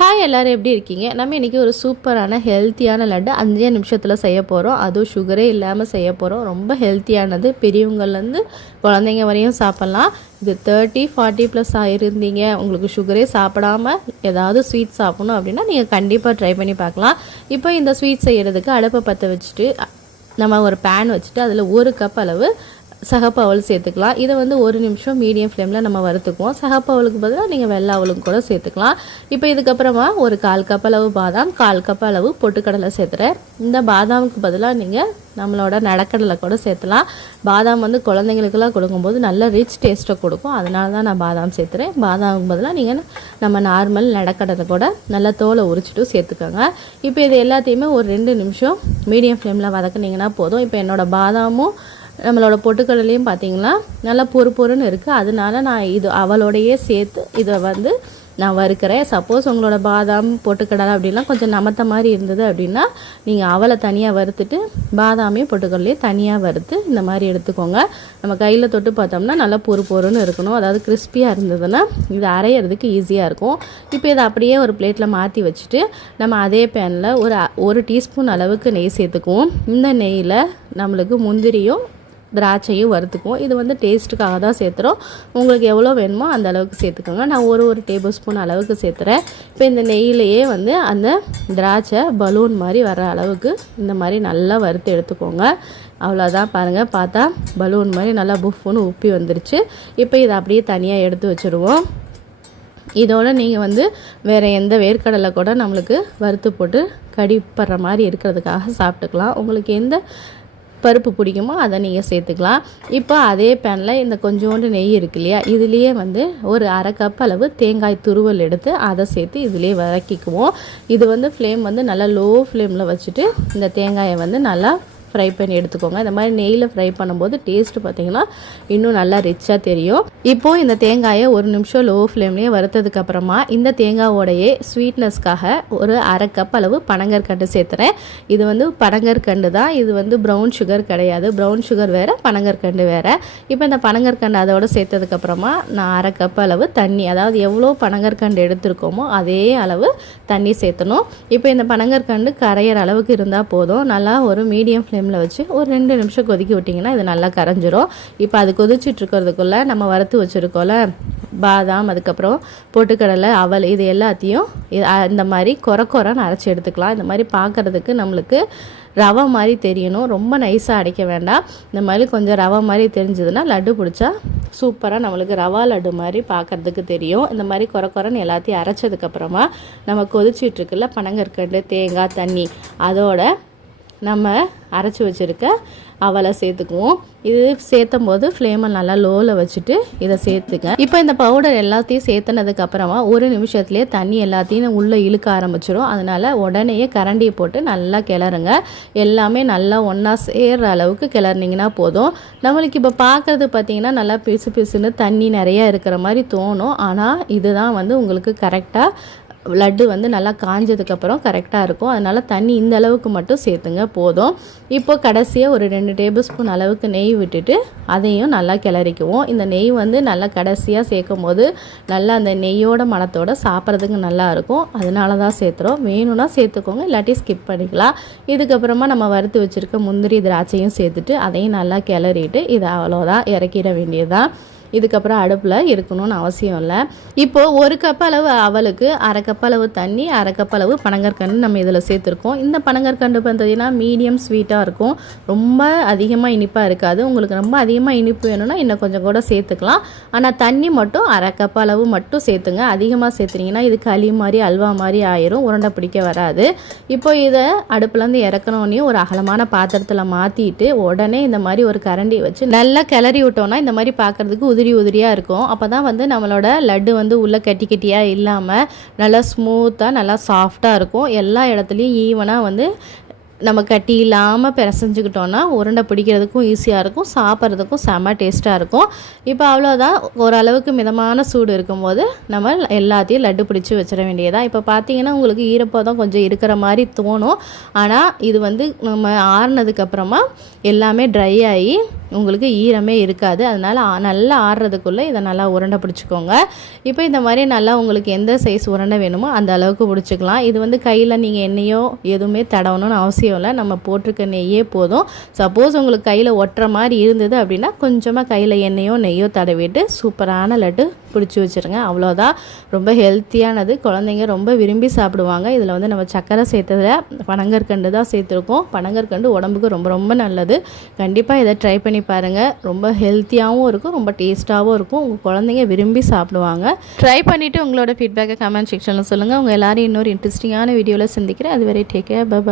Hi எல்லோரும் எப்படி இருக்கீங்க? நம்ம இன்றைக்கி ஒரு சூப்பரான ஹெல்த்தியான லட்டு 5 நிமிஷத்தில் செய்ய போகிறோம். அதுவும் சுகரே இல்லாமல் செய்ய போகிறோம். ரொம்ப ஹெல்த்தியானது, பெரியவங்கள்லேருந்து குழந்தைங்க வரையும் சாப்பிட்லாம். இது 30-40+ ஆகிருந்தீங்க, உங்களுக்கு சுகரே சாப்பிடாம ஏதாவது ஸ்வீட் சாப்பிட்ணும் அப்படின்னா நீங்கள் கண்டிப்பாக ட்ரை பண்ணி பார்க்கலாம். இப்போ இந்த ஸ்வீட் செய்கிறதுக்கு அடுப்பை பற்ற வச்சுட்டு நம்ம ஒரு பேன் வச்சுட்டு அதில் 1 கப் அளவு சகப்பு அவல் சேர்த்துக்கலாம். இதை வந்து 1 நிமிஷம் மீடியம் ஃப்ளேமில் நம்ம வறுத்துக்குவோம். சகப்பு அவலுக்கு பதிலாக நீங்கள் வெள்ளை அவலுக்கு கூட சேர்த்துக்கலாம். இப்போ இதுக்கப்புறமா ஒரு 1/4 கப் அளவு பாதாம், 1/4 கப் அளவு பொட்டுக்கடலை சேர்த்துறேன். இந்த பாதாமுக்கு பதிலாக நீங்கள் நம்மளோட நடக்கடலை கூட சேர்த்துலாம். பாதாம் வந்து குழந்தைங்களுக்கெல்லாம் கொடுக்கும்போது நல்ல ரிச் டேஸ்ட்டை கொடுக்கும், அதனால தான் நான் பாதாம் சேர்த்துறேன். பாதாமுக்கு பதிலாக நீங்கள் நம்ம நார்மல் நடக்கடலை கூட நல்லா தோலை உரிச்சிட்டு சேர்த்துக்கோங்க. இப்போ இது எல்லாத்தையுமே ஒரு 2 நிமிஷம் மீடியம் ஃப்ளேமில் வதக்குனிங்கன்னா போதும். இப்போ என்னோடய பாதாமும் நம்மளோட பொட்டுக்கடலையும் பார்த்திங்கன்னா நல்லா பொறுன்னு இருக்குது. அதனால நான் இது அவளோடையே சேர்த்து இதை வந்து நான் வறுக்கிறேன். சப்போஸ் உங்களோட பாதாம் பொட்டுக்கடலை அப்படிலாம் கொஞ்சம் நமத்த மாதிரி இருந்தது அப்படின்னா நீங்கள் அவளை தனியாக வறுத்துட்டு பாதாமையும் பொட்டுக்கடலையும் தனியாக வறுத்து இந்த மாதிரி எடுத்துக்கோங்க. நம்ம கையில் தொட்டு பார்த்தோம்னா நல்லா பொறுன்னு இருக்கணும். அதாவது கிறிஸ்பியாக இருந்ததுன்னா இது அரைகிறதுக்கு ஈஸியாக இருக்கும். இப்போ இதை அப்படியே ஒரு பிளேட்டில் மாற்றி வச்சுட்டு நம்ம அதே பேனில் ஒரு டீஸ்பூன் அளவுக்கு நெய் சேர்த்துக்குவோம். இந்த நெய்யில் நம்மளுக்கு முந்திரியும் திராட்சையும் வறுத்துக்குவோம். இது வந்து டேஸ்ட்டுக்காக தான் சேர்த்துறோம். உங்களுக்கு எவ்வளோ வேணுமோ அந்த அளவுக்கு சேர்த்துக்கோங்க. நான் ஒரு டேபிள் ஸ்பூன் அளவுக்கு சேர்த்துறேன். இப்போ இந்த நெய்யிலையே வந்து அந்த திராட்சை பலூன் மாதிரி வர அளவுக்கு இந்த மாதிரி நல்லா வறுத்து எடுத்துக்கோங்க. அவ்வளோதான், பாருங்கள், பார்த்தா பலூன் மாதிரி நல்லா புஃப்னு உப்பி வந்துருச்சு. இப்போ இதை அப்படியே தனியாக எடுத்து வச்சுருவோம். இதோடு நீங்கள் வந்து வேறு எந்த வேர்க்கடலை கூட நம்மளுக்கு வறுத்து போட்டு கடிப்படுற மாதிரி இருக்கிறதுக்காக சாப்பிட்டுக்கலாம். உங்களுக்கு எந்த பருப்பு பிடிக்குமோ அதை நீங்கள் சேர்த்துக்கலாம். இப்போ அதே பேனில் இந்த கொஞ்சோண்டு நெய் இருக்கு இல்லையா, இதுலேயே வந்து ஒரு 1/2 கப் அளவு தேங்காய் துருவல் எடுத்து அதை சேர்த்து இதிலே வதக்கிக்குவோம். இது வந்து ஃப்ளேம் வந்து நல்லா லோ ஃப்ளேமில் வச்சுட்டு இந்த தேங்காயை வந்து நல்லா ஃப்ரை பண்ணி எடுத்துக்கோங்க. இந்த மாதிரி நெய்யில் ஃப்ரை பண்ணும்போது டேஸ்ட்டு பார்த்திங்கன்னா இன்னும் நல்லா ரிச்சாக தெரியும். இப்போது இந்த தேங்காயை 1 நிமிஷம் லோ ஃப்ளேம்லேயே வறுத்ததுக்கப்புறமா இந்த தேங்காவோடையே ஸ்வீட்னஸ்க்காக ஒரு 1/2 கப் அளவு பனங்கற்கண்டு சேர்த்துறேன். இது வந்து பனங்கற்கண்டு தான், இது வந்து ப்ரௌன் சுகர் கிடையாது. ப்ரௌன் சுகர் வேறு, பனங்கற்கண்டு வேறு. இப்போ இந்த பனங்கற்கண்டு அதோடு சேர்த்ததுக்கப்புறமா நான் 1/2 கப் அளவு தண்ணி, அதாவது எவ்வளோ பனங்கற்கண்டு எடுத்துருக்கோமோ அதே அளவு தண்ணி சேர்த்தணும். இப்போ இந்த பனங்கற்கண்டு கரையிற அளவுக்கு இருந்தால் போதும். நல்லா ஒரு மீடியம் ஃப்ளேமில் வச்சு ஒரு 2 நிமிஷம் கொதிக்க விட்டிங்கன்னா இது நல்லா கரைஞ்சிரும். இப்போ அது கொதிச்சுட்டு இருக்கிறதுக்குள்ளே நம்ம வறுத்து வச்சுருக்கோம்ல பாதாம், அதுக்கப்புறம் பொட்டுக்கடலை, அவல், இது எல்லாத்தையும் இந்த மாதிரி கொரன்னு அரைச்சி எடுத்துக்கலாம். இந்த மாதிரி பார்க்குறதுக்கு நம்மளுக்கு ரவை மாதிரி தெரியணும், ரொம்ப நைஸாக அடைக்க வேண்டாம். இந்த மாதிரி கொஞ்சம் ரவை மாதிரி தெரிஞ்சதுன்னா லட்டு பிடிச்சா சூப்பராக நம்மளுக்கு ரவா லட்டு மாதிரி பார்க்குறதுக்கு தெரியும். இந்த மாதிரி கொரன்னு எல்லாத்தையும் அரைச்சதுக்கப்புறமா நம்ம கொதிச்சிட்ருக்குல்ல பனங்கற்கண்டு, தேங்காய், தண்ணி, அதோட நம்ம அரைச்சி வச்சுருக்க அவலை சேர்த்துக்குவோம். இது சேர்த்தும் போது ஃப்ளேமை நல்லா லோவில் வச்சுட்டு இதை சேர்த்துங்க. இப்போ இந்த பவுடர் எல்லாத்தையும் சேர்த்துனதுக்கப்புறமா 1 நிமிஷத்துலேயே தண்ணி எல்லாத்தையும் உள்ளே இழுக்க ஆரம்பிச்சிடும். அதனால் உடனேயே கரண்டியை போட்டு நல்லா கிளறுங்க. எல்லாமே நல்லா ஒன்றா சேர்கிற அளவுக்கு கிளறினீங்கன்னா போதும். நம்மளுக்கு இப்போ பார்க்குறது பார்த்திங்கன்னா நல்லா பிசுன்னு தண்ணி நிறையா இருக்கிற மாதிரி தோணும். ஆனால் இதுதான் வந்து உங்களுக்கு கரெக்டாக லட்டு வந்து நல்லா காஞ்சதுக்கப்புறம் கரெக்டாக இருக்கும். அதனால் தண்ணி இந்த அளவுக்கு மட்டும் சேர்த்துங்க போதும். இப்போ கடைசியாக ஒரு 2 டேபிள் ஸ்பூன் அளவுக்கு நெய் விட்டுட்டு அதையும் நல்லா கிளறிக்குவோம். இந்த நெய் வந்து நல்லா கடைசியாக சேர்க்கும் போது நல்லா அந்த நெய்யோட மணத்தோட சாப்பிட்றதுக்கு நல்லாயிருக்கும். அதனால தான் சேர்த்துறோம். வேணும்னா சேர்த்துக்கோங்க, இல்லாட்டி ஸ்கிப் பண்ணிக்கலாம். இதுக்கப்புறமா நம்ம வறுத்து வச்சுருக்க முந்திரி திராட்சையும் சேர்த்துட்டு அதையும் நல்லா கிளறிட்டு இதை அவ்வளோதான், இறக்கிட வேண்டியதுதான். இதுக்கப்புறம் அடுப்பில் இருக்கணும்னு அவசியம் இல்லை. இப்போது 1 கப் அளவு அவலுக்கு 1/2 கப் அளவு தண்ணி, 1/2 கப் அளவு பனங்கற்கண்டு நம்ம இதில் சேர்த்துருக்கோம். இந்த பனங்கற்கண்டு பார்த்தீங்கன்னா மீடியம் ஸ்வீட்டாக இருக்கும், ரொம்ப அதிகமாக இனிப்பாக இருக்காது. உங்களுக்கு ரொம்ப அதிகமாக இனிப்பு வேணும்னா இன்னும் கொஞ்சம் கூட சேர்த்துக்கலாம். ஆனால் தண்ணி மட்டும் 1/2 கப் அளவு மட்டும் சேர்த்துங்க. அதிகமாக சேர்த்துனீங்கன்னா இது களி மாதிரி அல்வா மாதிரி ஆயிரும், உருண்டை பிடிக்க வராது. இப்போ இதை அடுப்புலேருந்து இறக்கணுன்னே ஒரு அகலமான பாத்திரத்தில் மாற்றிட்டு உடனே இந்த மாதிரி ஒரு கரண்டி வச்சு நல்லா கிளறி விட்டோம்னா இந்த மாதிரி பார்க்குறதுக்கு உதிரியாக இருக்கும். அப்போ தான் வந்து நம்மளோட லட்டு வந்து உள்ளே கட்டியாக இல்லாமல் நல்லா ஸ்மூத்தாக நல்லா சாஃப்டாக இருக்கும். எல்லா இடத்துலையும் ஈவனாக வந்து நம்ம கட்டி இல்லாமல் பிசைஞ்சுக்கிட்டோன்னா உருண்டை பிடிக்கிறதுக்கும் ஈஸியாக இருக்கும், சாப்பிட்றதுக்கும் செம்ம டேஸ்ட்டாக இருக்கும். இப்போ அவ்வளோதான், ஓரளவுக்கு மிதமான சூடு இருக்கும்போது நம்ம எல்லாத்தையும் லட்டு பிடிச்சி வச்சிட வேண்டியதான். இப்போ பார்த்தீங்கன்னா உங்களுக்கு ஈரப்பதம் கொஞ்சம் இருக்கிற மாதிரி தோணும். ஆனால் இது வந்து நம்ம ஆறுனதுக்கப்புறமா எல்லாமே ட்ரை ஆகி உங்களுக்கு ஈரமே இருக்காது. அதனால் நல்லா ஆறுறதுக்குள்ளே இதை நல்லா உருண்டை பிடிச்சிக்கோங்க. இப்போ இந்த மாதிரி நல்லா உங்களுக்கு எந்த சைஸ் உருண்டை வேணுமோ அந்த அளவுக்கு பிடிச்சிக்கலாம். இது வந்து கையில் நீங்கள் எண்ணெயோ எதுவுமே தடவணும்னு அவசியம் இல்லை, நம்ம போட்டிருக்க நெய்யே போதும். சப்போஸ் உங்களுக்கு கையில் ஒட்டுற மாதிரி இருந்தது அப்படின்னா கொஞ்சமாக கையில் எண்ணெயோ நெய்யோ தடவிட்டு சூப்பரான லட்டு பிடிச்சி வச்சுருங்க. அவ்வளோதான், ரொம்ப ஹெல்த்தியானது, குழந்தைங்க ரொம்ப விரும்பி சாப்பிடுவாங்க. இதில் வந்து நம்ம சக்கரை சேர்த்ததில் பனங்கற்கண்டு தான் சேர்த்துருக்கோம். பனங்கற்கண்டு உடம்புக்கு ரொம்ப ரொம்ப நல்லது. கண்டிப்பாக இதை ட்ரை பண்ணி பாருங்கள். ரொம்ப ஹெல்த்தியாகவும் இருக்கும், ரொம்ப டேஸ்ட்டாகவும் இருக்கும். உங்கள் குழந்தைங்க விரும்பி சாப்பிடுவாங்க. ட்ரை பண்ணிவிட்டு உங்களோட ஃபீட்பேக்கை கமெண்ட் செக்ஷனில் சொல்லுங்கள். உங்கள் எல்லோரும் இன்னொரு இன்ட்ரெஸ்டிங்கான வீடியோவில் சந்திக்கிறேன். அதுவரை டேக் கேர், பை பை.